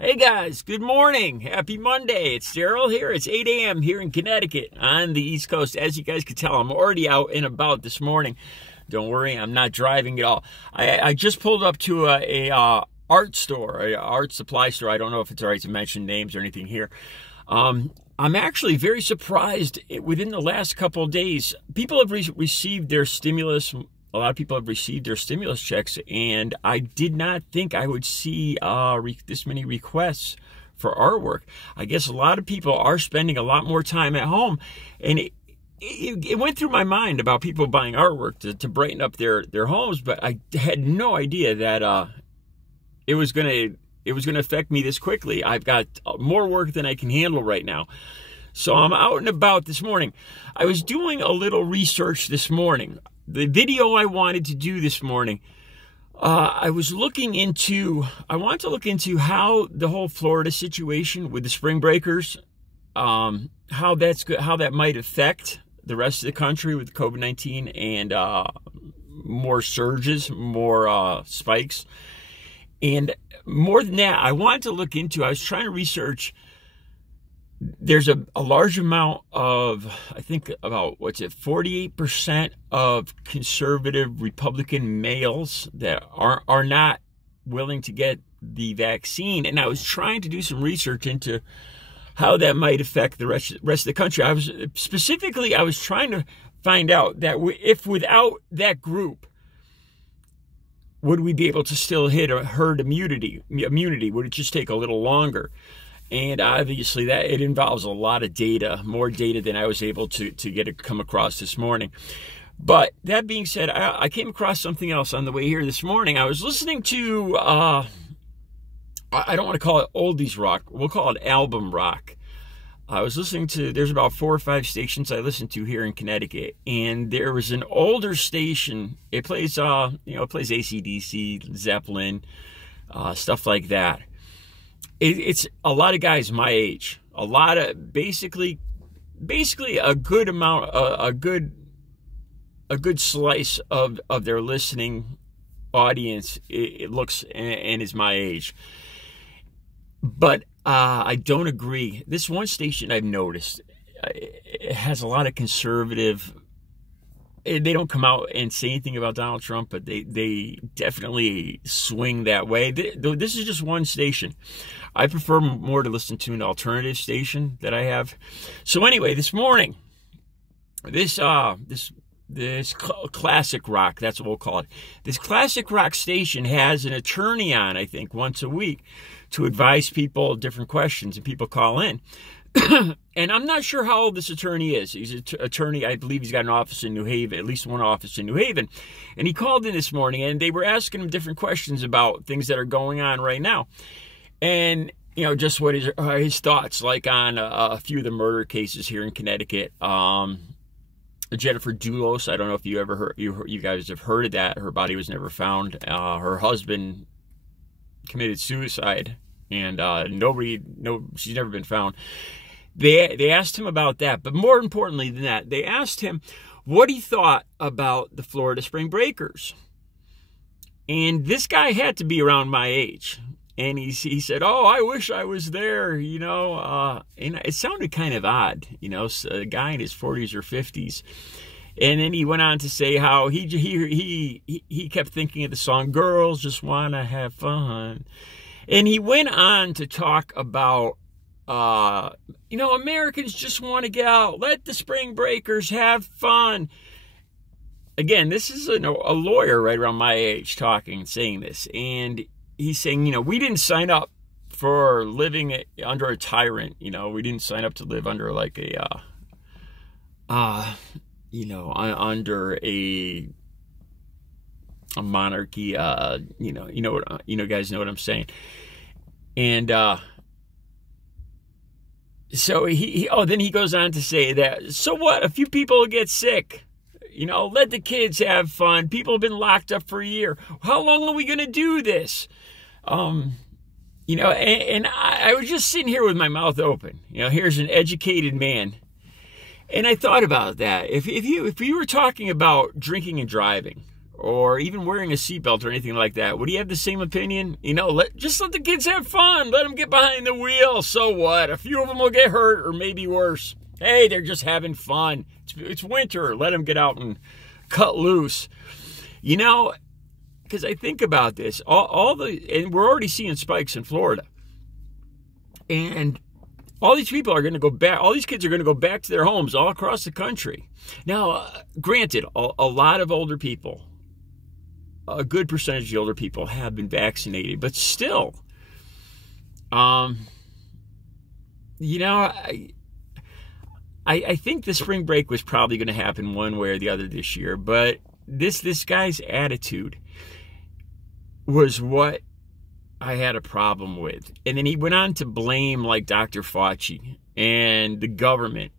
Hey guys, good morning. Happy Monday. It's Daryl here. It's 8 a.m. here in Connecticut on the East Coast. As you guys can tell, I'm already out and about this morning. Don't worry, I'm not driving at all. I just pulled up to a art store, a art supply store. I don't know if it's all right to mention names or anything here. I'm actually very surprised. Within the last couple of days, people have received their stimulus. A lot of people have received their stimulus checks, and I did not think I would see this many requests for artwork. I guess a lot of people are spending a lot more time at home, and it went through my mind about people buying artwork to brighten up their homes, but I had no idea that it was gonna affect me this quickly. I've got more work than I can handle right now. So I'm out and about this morning. I was doing a little research this morning. The video I wanted to do this morning, I wanted to look into how the whole Florida situation with the spring breakers, how that might affect the rest of the country with COVID-19 and more surges, more spikes. And more than that, I was trying to research. There's a large amount of, I think about, 48% of conservative Republican males that are not willing to get the vaccine. And I was trying to do some research into how that might affect the rest of the country. I was trying to find out that if without that group, would we be able to still hit a herd immunity? Would it just take a little longer? And obviously that it involves a lot of data, more data than I was able to come across this morning. But that being said, I came across something else on the way here this morning. I was listening to, I don't want to call it oldies rock. We'll call it album rock. I was listening to, there's about 4 or 5 stations I listen to here in Connecticut. And there was an older station. It plays, it plays AC/DC, Zeppelin, stuff like that. It's a lot of guys my age, a lot of basically a good amount, a good slice of their listening audience. It looks and is my age, but I don't agree. This one station I've noticed, it has a lot of conservative. They don't come out and say anything about Donald Trump, but they definitely swing that way. This is just one station. I prefer more to listen to an alternative station that I have. So anyway, this morning, this classic rock, that's what we'll call it. This classic rock station has an attorney on, I think, once a week to advise people different questions, and people call in. And I'm not sure how old this attorney is. He's an attorney. I believe he's got an office in New Haven, at least one office in New Haven. And he called in this morning, and they were asking him different questions about things that are going on right now. And, just what his thoughts, like on a few of the murder cases here in Connecticut. Jennifer Dulos, I don't know if you ever heard, you guys have heard of that. Her body was never found. Her husband committed suicide, and she's never been found. They asked him about that, but more importantly than that, they asked him what he thought about the Florida spring breakers. And this guy had to be around my age, and he said, "Oh, I wish I was there," and it sounded kind of odd, a guy in his 40s or 50s. And then he went on to say how he kept thinking of the song "Girls Just Wanna Have Fun." And he went on to talk about, Americans just want to get out. Let the spring breakers have fun. Again, this is a lawyer right around my age talking and saying this. And he's saying, we didn't sign up for living under a tyrant. We didn't sign up to live under like under a monarchy. Guys know what I'm saying. And so then he goes on to say that, so what? A few people get sick. Let the kids have fun. People have been locked up for a year. How long are we going to do this? And I was just sitting here with my mouth open. Here's an educated man. And I thought about that. If you were talking about drinking and driving, or even wearing a seatbelt or anything like that. Would he have the same opinion? You know, just let the kids have fun. Let them get behind the wheel. So what? A few of them will get hurt or maybe worse. Hey, they're just having fun. It's winter. Let them get out and cut loose. You know, because I think about this, and we're already seeing spikes in Florida. And all these people are going to go back, all these kids are going to go back to their homes all across the country. Now, granted, a lot of older people, a good percentage of the older people have been vaccinated, but still, you know, I think the spring break was probably going to happen one way or the other this year, but this guy's attitude was what I had a problem with. And then he went on to blame like Dr. Fauci and the government,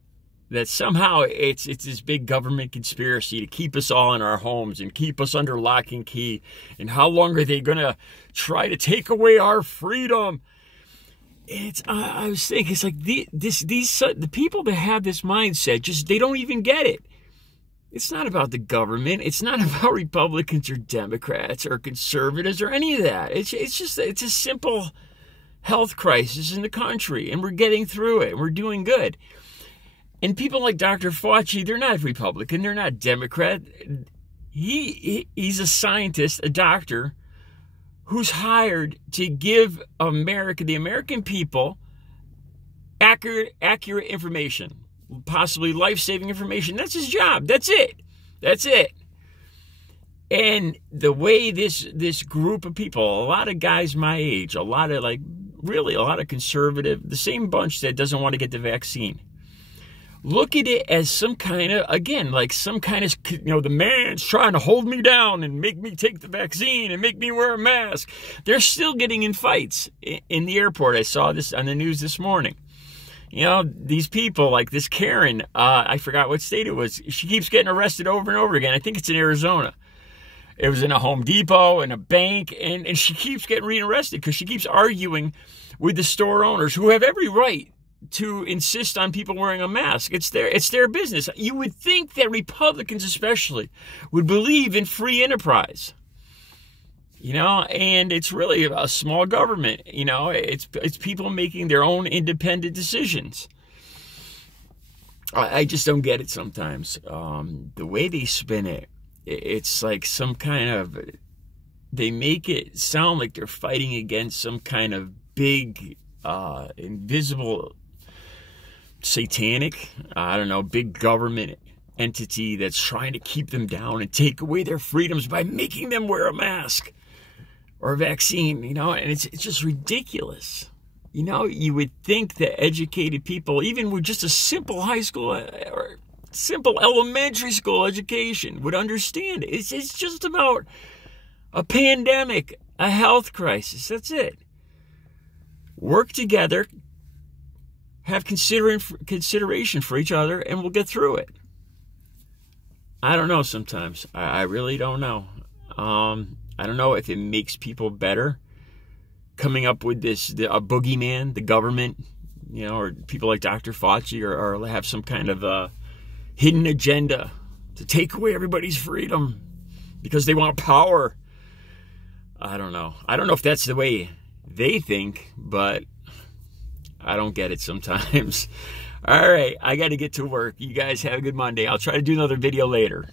that somehow it's this big government conspiracy to keep us all in our homes and keep us under lock and key. And how long are they going to try to take away our freedom? I was thinking, it's like the people that have this mindset, they don't even get it. It's not about the government. It's not about Republicans or Democrats or conservatives or any of that. It's a simple health crisis in the country, and we're getting through it. We're doing good. And people like Dr. Fauci, they're not Republican. They're not Democrat. He's a scientist, a doctor, who's hired to give the American people, accurate information, possibly life-saving information. That's his job. That's it. And the way this group of people, a lot of guys my age, a lot of conservative, the same bunch that doesn't want to get the vaccine, look at it as some kind of, the man's trying to hold me down and make me take the vaccine and make me wear a mask. They're still getting in fights in the airport. I saw this on the news this morning. You know, these people, like this Karen, I forgot what state it was. She keeps getting arrested over and over again. I think it's in Arizona. It was in a Home Depot and a bank, and she keeps getting rearrested because she keeps arguing with the store owners, who have every right to insist on people wearing a mask. It's their business. You would think that Republicans especially would believe in free enterprise. You know, and it's really a small government. You know, it's people making their own independent decisions. I just don't get it sometimes. The way they spin it, it's like some kind of, they make it sound like they're fighting against some kind of big, invisible, satanic, big government entity that's trying to keep them down and take away their freedoms by making them wear a mask or a vaccine, you know, and it's just ridiculous. You know, you would think that educated people, even with just a simple high school or simple elementary school education, would understand it. It's just about a pandemic, a health crisis. That's it. Work together, have consideration for each other, and we'll get through it. I don't know sometimes. I really don't know. I don't know if it makes people better coming up with a boogeyman, the government, you know, or people like Dr. Fauci, or have some kind of hidden agenda to take away everybody's freedom because they want power. I don't know. I don't know if that's the way they think, but I don't get it sometimes. All right, I got to get to work. You guys have a good Monday. I'll try to do another video later.